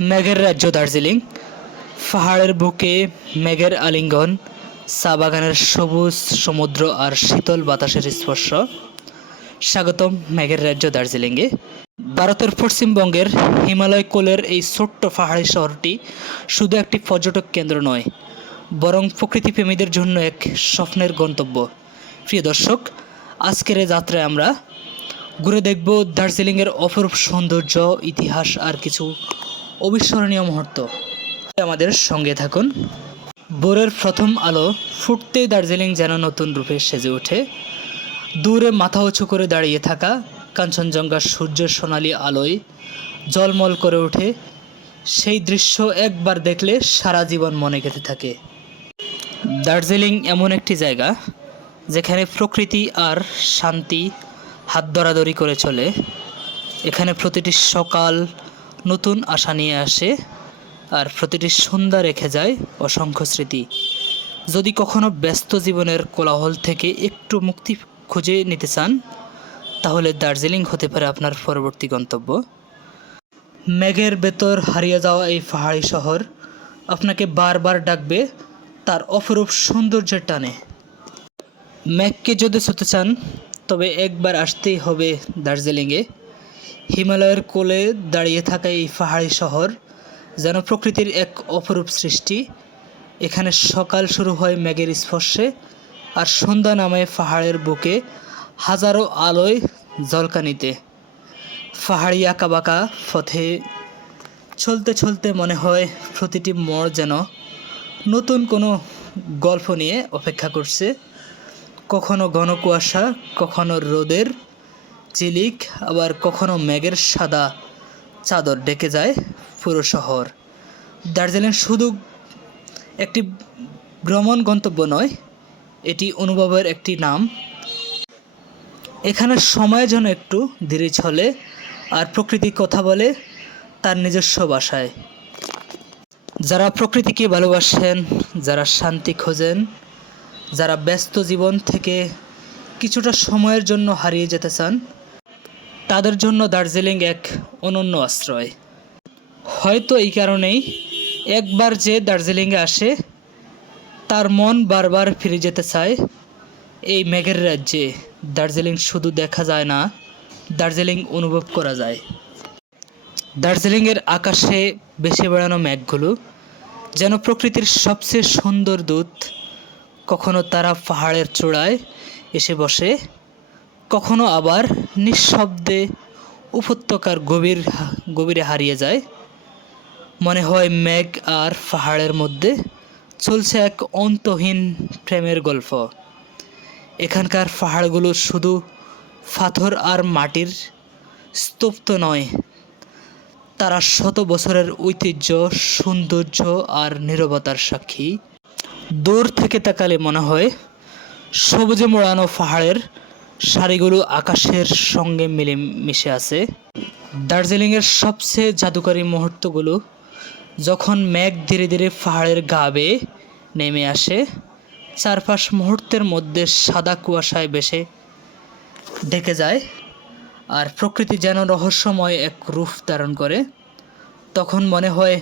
মেঘের রাজ্য দার্জিলিং। পাহাড়ের বুকে মেঘের আলিঙ্গন, চা বাগানের সবুজ সমুদ্র আর শীতল বাতাসের স্পর্শ। স্বাগতম মেঘের রাজ্য দার্জিলিংয়ে। ভারতের পশ্চিমবঙ্গের হিমালয় কোলের এই ছোট্ট পাহাড়ি শহরটি শুধু একটি পর্যটক কেন্দ্র নয়, বরং প্রকৃতিপ্রেমীদের জন্য এক স্বপ্নের গন্তব্য। প্রিয় দর্শক, আজকের এই যাত্রায় আমরা ঘুরে দেখব দার্জিলিংয়ের অপরূপ সৌন্দর্য, ইতিহাস আর কিছু অবিস্মরণীয় মুহূর্ত। আমাদের সঙ্গে থাকুন। ভোরের প্রথম আলো ফুটতেই দার্জিলিং যেন নতুন রূপে সেজে ওঠে। দূরে মাথা উঁচু করে দাঁড়িয়ে থাকা কাঞ্চনজঙ্ঘা সূর্যের সোনালি আলোয় ঝলমল করে ওঠে। সেই দৃশ্য একবার দেখলে সারা জীবন মনে গেঁথে থাকে। দার্জিলিং এমন একটি জায়গা যেখানে প্রকৃতি আর শান্তি হাত ধরাধরি করে চলে। এখানে প্রতিটি সকাল নতুন আশা নিয়ে আসে, আর প্রতিটি সন্ধ্যা রেখে যায় অসংখ্য স্মৃতি। যদি কখনো ব্যস্ত জীবনের কোলাহল থেকে একটু মুক্তি খুঁজে নিতে চান, তাহলে দার্জিলিং হতে পারে আপনার পরবর্তী গন্তব্য। মেঘের ভেতর হারিয়ে যাওয়া এই পাহাড়ি শহর আপনাকে বারবার ডাকবে তার অপরূপ সৌন্দর্যের টানে। মেঘকে যদি ছুঁতে চান, তবে একবার আসতেই হবে দার্জিলিংয়ে। হিমালয়ের কোলে দাঁড়িয়ে থাকা এই পাহাড়ি শহর যেন প্রকৃতির এক অপরূপ সৃষ্টি। এখানে সকাল শুরু হয় মেঘের স্পর্শে, আর সন্ধ্যা নামে পাহাড়ের বুকে হাজারো আলোয় ঝলকানিতে। পাহাড়ি আঁকাবাঁকা পথে চলতে চলতে মনে হয় প্রতিটি মোড় যেন নতুন কোনো গল্প নিয়ে অপেক্ষা করছে। কখনো ঘন কুয়াশা, কখনো রোদের ঝিলিক, আবার কখনো মেঘের সাদা চাদর ঢেকে যায় পুরো শহর। দার্জিলিং শুধু একটি ভ্রমণ গন্তব্য নয়, এটি অনুভবের একটি নাম। এখানে সময় যেন একটু ধীরে চলে, আর প্রকৃতি কথা বলে তার নিজস্ব ভাষায়। যারা প্রকৃতিকে ভালোবাসেন, যারা শান্তি খোঁজেন, যারা ব্যস্ত জীবন থেকে কিছুটা সময়ের জন্য হারিয়ে যেতে চান, তাদের জন্য দার্জিলিং এক অনন্য আশ্রয়। হয়তো এই কারণেই একবার যে দার্জিলিংয়ে আসে, তার মন বারবার ফিরে যেতে চায় এই মেঘের রাজ্যে। দার্জিলিং শুধু দেখা যায় না, দার্জিলিং অনুভব করা যায়। দার্জিলিংয়ের আকাশে ভেসে বেড়ানো মেঘগুলো যেন প্রকৃতির সবচেয়ে সুন্দর দূত। কখনো তারা পাহাড়ের চূড়ায় এসে বসে, কখনো আবার নিঃশব্দে উপত্যকার গভীরে হারিয়ে যায়। মনে হয় মেঘ আর পাহাড়ের মধ্যে চলছে এক অন্তহীন প্রেমের গল্প। এখানকার পাহাড়গুলো শুধু পাথর আর মাটির স্তূপ নয়, তারা শত বছরের ঐতিহ্য, সৌন্দর্য আর নীরবতার সাক্ষী। দূর থেকে তাকালে মনে হয় সবুজে মোড়ানো পাহাড়ের সারিগুলো আকাশের সঙ্গে মিলেমিশে আছে। দার্জিলিংয়ের সবচেয়ে জাদুকরী মুহূর্তগুলো যখন মেঘ ধীরে ধীরে পাহাড়ের গা বেয়ে নেমে আসে, চারপাশ মুহূর্তের মধ্যে সাদা কুয়াশায় ভেসে ঢেকে যায়, আর প্রকৃতি যেন রহস্যময় এক রূপ ধারণ করে। তখন মনে হয়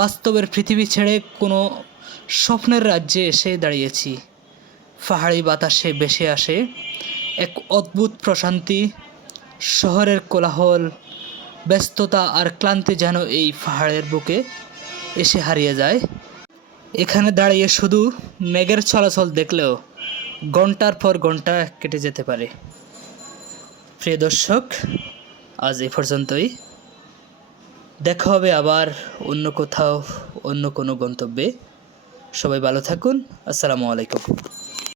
বাস্তবের পৃথিবী ছেড়ে কোনো স্বপ্নের রাজ্যে এসে দাঁড়িয়েছি। পাহাড়ি বাতাসে ভেসে আসে এক অদ্ভুত প্রশান্তি। শহরের কোলাহল, ব্যস্ততা আর ক্লান্তি যেন এই পাহাড়ের বুকে এসে হারিয়ে যায়। এখানে দাঁড়িয়ে শুধু মেঘের চলাচল দেখলেও ঘন্টার পর ঘন্টা কেটে যেতে পারে। প্রিয় দর্শক, আজ এ পর্যন্তই। দেখা হবে আবার অন্য কোথাও, অন্য কোনো গন্তব্যে। সবাই ভালো থাকুন। আসসালামু আলাইকুম।